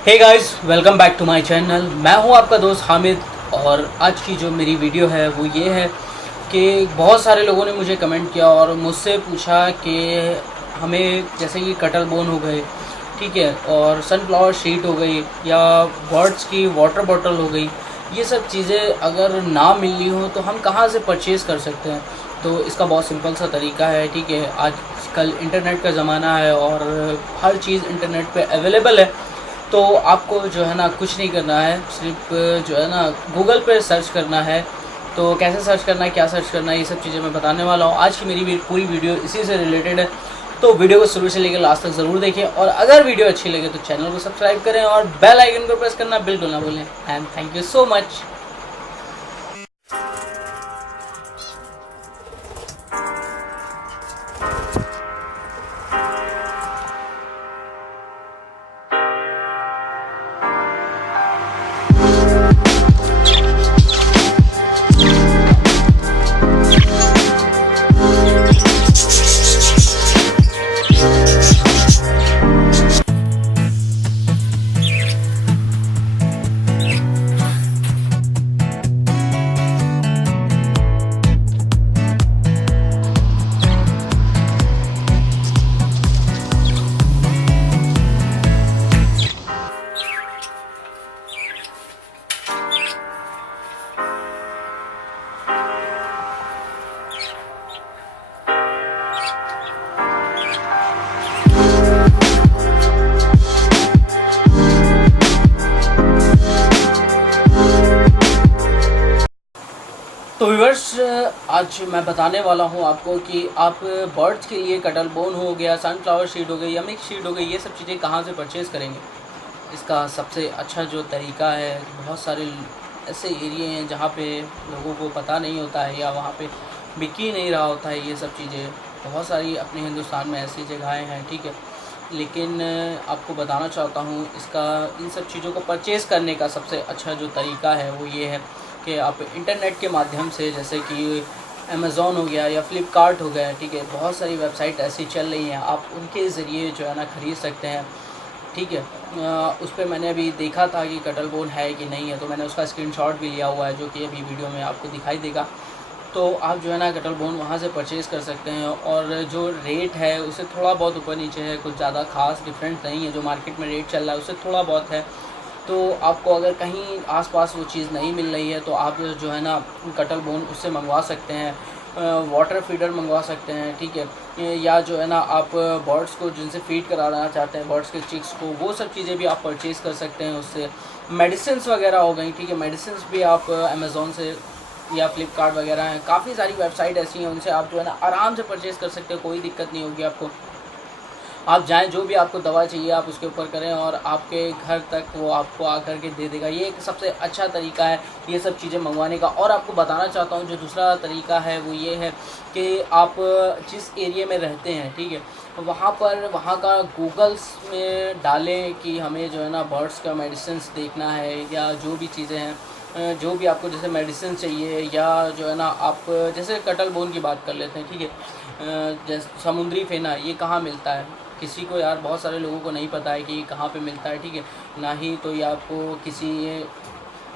Hey guys, welcome back to my channel. मैं हूं आपका दोस्त हामिद। और आज की जो मेरी वीडियो है वो ये है कि बहुत सारे लोगों ने मुझे कमेंट किया और मुझसे पूछा कि हमें जैसे कि कटल बोन हो गए, ठीक है, और सनफ्लावर शीट हो गई या बर्ड्स की वाटर बॉटल हो गई, ये सब चीज़ें अगर ना मिलनी हो तो हम कहाँ से परचेज़ कर सकते हैं। तो इसका बहुत सिंपल सा तरीका है, ठीक है। आजकल इंटरनेट का ज़माना है और हर चीज़ इंटरनेट पे अवेलेबल है। तो आपको जो है ना कुछ नहीं करना है, सिर्फ जो है ना गूगल पे सर्च करना है। तो कैसे सर्च करना है, क्या सर्च करना है, ये सब चीज़ें मैं बताने वाला हूँ। आज की मेरी पूरी वीडियो इसी से रिलेटेड है, तो वीडियो को शुरू से लेकर लास्ट तक ज़रूर देखें। और अगर वीडियो अच्छी लगे तो चैनल को सब्सक्राइब करें और बेल आइकन को प्रेस करना बिल्कुल ना भूलें। And thank you so much. तो व्यूअर्स, आज मैं बताने वाला हूं आपको कि आप बर्ड्स के लिए कटल बोन हो गया, सनफ्लावर शीट हो गई या मिक्स शीट हो गई, ये सब चीज़ें कहां से परचेज़ करेंगे। इसका सबसे अच्छा जो तरीका है, बहुत सारे ऐसे एरिए हैं जहां पे लोगों को पता नहीं होता है या वहां पे बिक ही नहीं रहा होता है ये सब चीज़ें। बहुत सारी अपने हिंदुस्तान में ऐसी जगहें हैं, ठीक है। लेकिन आपको बताना चाहता हूँ इसका, इन सब चीज़ों को परचेज़ करने का सबसे अच्छा जो तरीका है वो ये है कि आप इंटरनेट के माध्यम से, जैसे कि अमेज़ॉन हो गया या फ्लिपकार्ट हो गया, ठीक है, बहुत सारी वेबसाइट ऐसी चल रही हैं, आप उनके ज़रिए जो है ना ख़रीद सकते हैं, ठीक है। उस पर मैंने अभी देखा था कि कटल बोन है कि नहीं है, तो मैंने उसका स्क्रीनशॉट भी लिया हुआ है जो कि अभी वीडियो में आपको दिखाई देगा। तो आप जो है ना कटल बोन वहाँ से परचेज़ कर सकते हैं और जो रेट है उससे थोड़ा बहुत ऊपर नीचे है, कुछ ज़्यादा ख़ास डिफरेंट नहीं है। जो मार्केट में रेट चल रहा है उससे थोड़ा बहुत है। तो आपको अगर कहीं आसपास वो चीज़ नहीं मिल रही है तो आप जो है ना कटल बोन उससे मंगवा सकते हैं, वाटर फीडर मंगवा सकते हैं, ठीक है। या जो है ना आप बर्ड्स को जिनसे फीड कराना चाहते हैं, बर्ड्स के चिक्स को, वो सब चीज़ें भी आप परचेज़ कर सकते हैं उससे। मेडिसिन्स वगैरह हो गई, ठीक है, मेडिसिन्स भी आप अमेज़ॉन से या फ्लिपकार्ट वगैरह हैं, काफ़ी सारी वेबसाइट ऐसी हैं, उनसे आप जो है ना आराम से परचेज़ कर सकते हो, कोई दिक्कत नहीं होगी आपको। आप जाएँ, जो भी आपको दवा चाहिए आप उसके ऊपर करें और आपके घर तक वो आपको आकर के दे देगा। ये एक सबसे अच्छा तरीका है ये सब चीज़ें मंगवाने का। और आपको बताना चाहता हूँ जो दूसरा तरीका है वो ये है कि आप जिस एरिया में रहते हैं, ठीक है, वहाँ का गूगल्स में डालें कि हमें जो है ना बर्ड्स का मेडिसिन्स देखना है या जो भी चीज़ें हैं, जो भी आपको जैसे मेडिसिन चाहिए, या जो है ना आप जैसे कटल बोन की बात कर लेते हैं, ठीक है। जैसे समुद्री फेना ये कहाँ मिलता है, किसी को, यार बहुत सारे लोगों को नहीं पता है कि ये कहाँ पे मिलता है, ठीक है। ना ही तो ये आपको किसी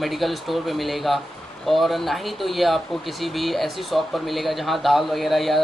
मेडिकल स्टोर पे मिलेगा और ना ही तो ये आपको किसी भी ऐसी शॉप पर मिलेगा जहाँ दाल वगैरह या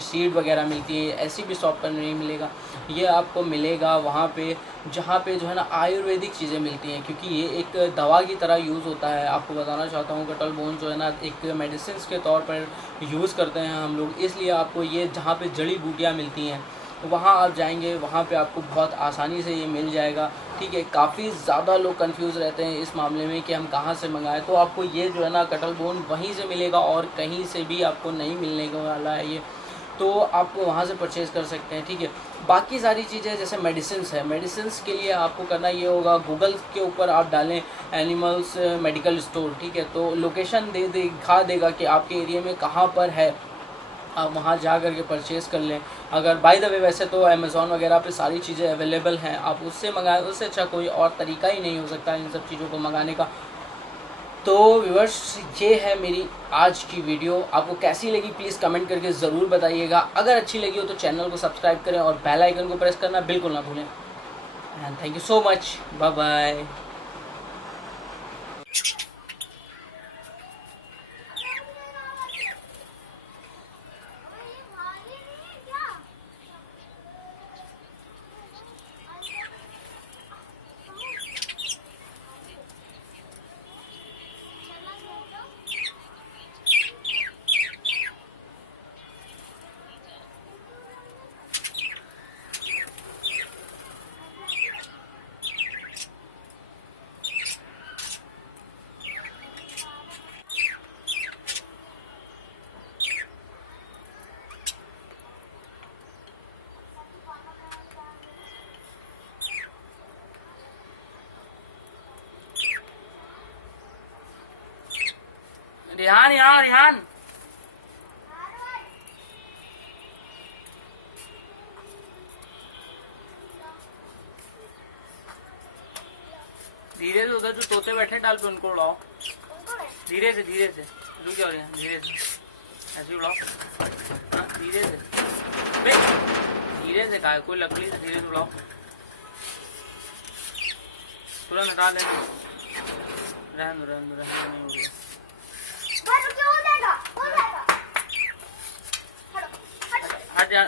सीड वगैरह मिलती है, ऐसी भी शॉप पर नहीं मिलेगा। ये आपको मिलेगा वहाँ पे जहाँ पे जो है ना आयुर्वेदिक चीज़ें मिलती हैं, क्योंकि ये एक दवा की तरह यूज़ होता है। आपको बताना चाहता हूँ कटल बोन जो है ना एक मेडिसिन के तौर पर यूज़ करते हैं हम लोग, इसलिए आपको ये जहाँ पे जड़ी बूटियाँ मिलती हैं वहाँ आप जाएंगे, वहाँ पे आपको बहुत आसानी से ये मिल जाएगा, ठीक है। काफ़ी ज़्यादा लोग कंफ्यूज रहते हैं इस मामले में कि हम कहाँ से मंगाएं, तो आपको ये जो है ना कटल बोन वहीं से मिलेगा और कहीं से भी आपको नहीं मिलने का वाला है ये, तो आपको वहाँ से परचेज़ कर सकते हैं, ठीक है। बाकी सारी चीज़ें जैसे मेडिसिन्स है, मेडिसिन्स के लिए आपको करना ये होगा, गूगल के ऊपर आप डालें एनिमल्स मेडिकल स्टोर, ठीक है, तो लोकेशन दिखा देगा कि आपके एरिया में कहाँ पर है, आप वहाँ जा कर के परचेज़ कर लें। अगर बाय द वे वैसे तो अमेज़ॉन वगैरह पे सारी चीज़ें अवेलेबल हैं, आप उससे मंगाएं, उससे अच्छा कोई और तरीका ही नहीं हो सकता इन सब चीज़ों को मंगाने का। तो व्यूअर्स, ये है मेरी आज की वीडियो। आपको कैसी लगी प्लीज़ कमेंट करके ज़रूर बताइएगा। अगर अच्छी लगी हो तो चैनल को सब्सक्राइब करें और बेल आइकन को प्रेस करना बिल्कुल ना भूलें। And thank you so much, bye bye. Rihan, यहाँ रिहान, धीरे से उधर जो तोते बैठे डाल पे उनको उड़ाओ, धीरे से रुक जाओ रिहान, धीरे से ऐसे उड़ाओ, हाँ धीरे से, धीरे से कहा कोई लकड़ी से धीरे से उड़ाओ, तुरंत हटा लेंगे, रहने दो नहीं उड़ेगा। हट जा,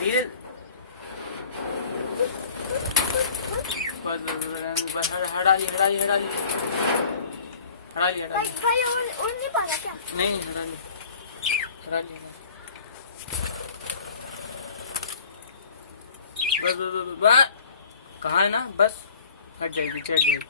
धीरे बस हटा ली भाई, उड़ नहीं पा रहा क्या? नहीं हटा ली बस कहाँ है ना, बस हट जाएगी, चढ़ जाएगी।